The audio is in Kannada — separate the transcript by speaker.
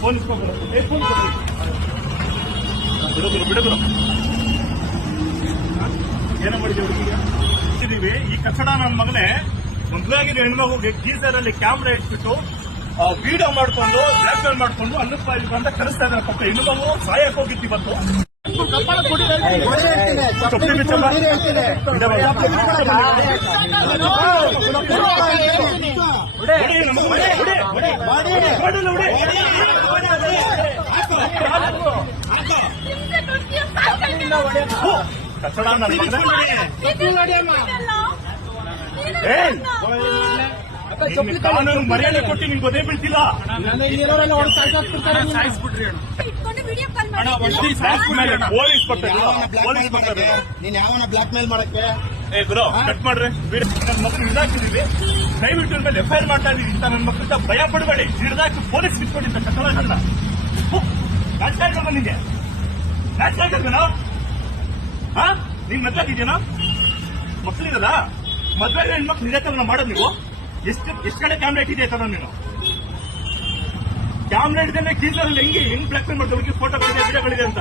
Speaker 1: ಫೋನ್ ಬಿಡುಗರು ಬಿಡುಗರು ಏನೋ ಮಾಡಿದ್ದೀವಿ ಈ ಕಟ್ಟಡ ನನ್ನ ಮಗನೇ ಮದುವೆಯಾಗಿರೋ ಹೆಣ್ಮಗುಗೆ ಗೀಸರ್ ಅಲ್ಲಿ ಕ್ಯಾಮ್ರಾ ಇಟ್ಬಿಟ್ಟು ವಿಡಿಯೋ ಮಾಡ್ಕೊಂಡು ಬ್ಲಾಕ್ ಮೇಲ್ ಮಾಡ್ಕೊಂಡು ಅನ್ನಕ್ಕೆ ಬಾಯಿಗೆ ಬಂದ ಕರೆಸ್ತಾ ಇದ್ದಾರೆ ಪಾಪ. ಹೆಣ್ಮಗು ಸಾಯಕ್ ಹೋಗಿತ್ತು ಇವತ್ತು. ಬಿಚ್ಚಮ್ಮ. ಕಟ್ಟಡ ಕಾನೂನು ಮರ್ಯಾದೆ ಕೊಟ್ಟು ನಿಮ್ಗೆ ಗೊತ್ತೇ ಬೀಳ್ತಿಲ್ಲ. ಪೊಲೀಸ್ ಬರ್ತಾರೆ ಪೊಲೀಸ್
Speaker 2: ನೀನ್ ಯಾವನ ಬ್ಲಾಕ್ ಮೇಲ್ ಮಾಡಕ್ಕೆ?
Speaker 1: ಏ ಗುರು ಕಟ್ ಮಾಡ್ರಿ. ಮಕ್ಕಳು ಹಿಡ್ದಾಕಿದೀವಿ ದಯವಿಟ್ಟು ಮೇಲೆ ಎಫ್ಐಆರ್ ಮಾಡ್ತಾ ಇದೀವಿ ಅಂತ ನನ್ನ ಮಕ್ಕಳ ಭಯ ಪಡಬೇಡಿ. ಹಿಡಿದಾಕಿ ಪೊಲೀಸ್ ಬಿಟ್ಕೊಂಡಿದ್ದ ಕಟ್ಟಡಗಳನ್ನ ನಿಮಗೆ ಆಯ್ತಲ್ಲ ನಿಂಗೆ? ನಾಚ ಆಯ್ತಲ್ವೇನೋ ಹಾ? ನೀನ್ ಮದ್ವೆ ಆಗಿದ್ಯೇನೋ? ಮಕ್ಕಳಿರಲ್ಲ? ಮದ್ವೆ ಹೆಣ್ಮಕ್ಳು ಇದೇ ತರ ಮಾಡೋದು ನೀವು? ಎಷ್ಟು ಎಷ್ಟು ಕಡೆ ಕ್ಯಾಮ್ರಾ ಇಟ್ಟಿದೆ ತರ ನೀನು? ಕ್ಯಾಮ್ರಾ ಇಟ್ಟಿದ್ರೆ ಕೀಸರ್ ಹೆಂಗೆ, ಹೆಂಗ್ ಬ್ಲಾಕ್ ಮೇಲ್ ಮಾಡ್ತಾರೆ ವಿಡಿಯೋ ವಿಡಿಯೋಗಳಿದೆ ಅಂತ?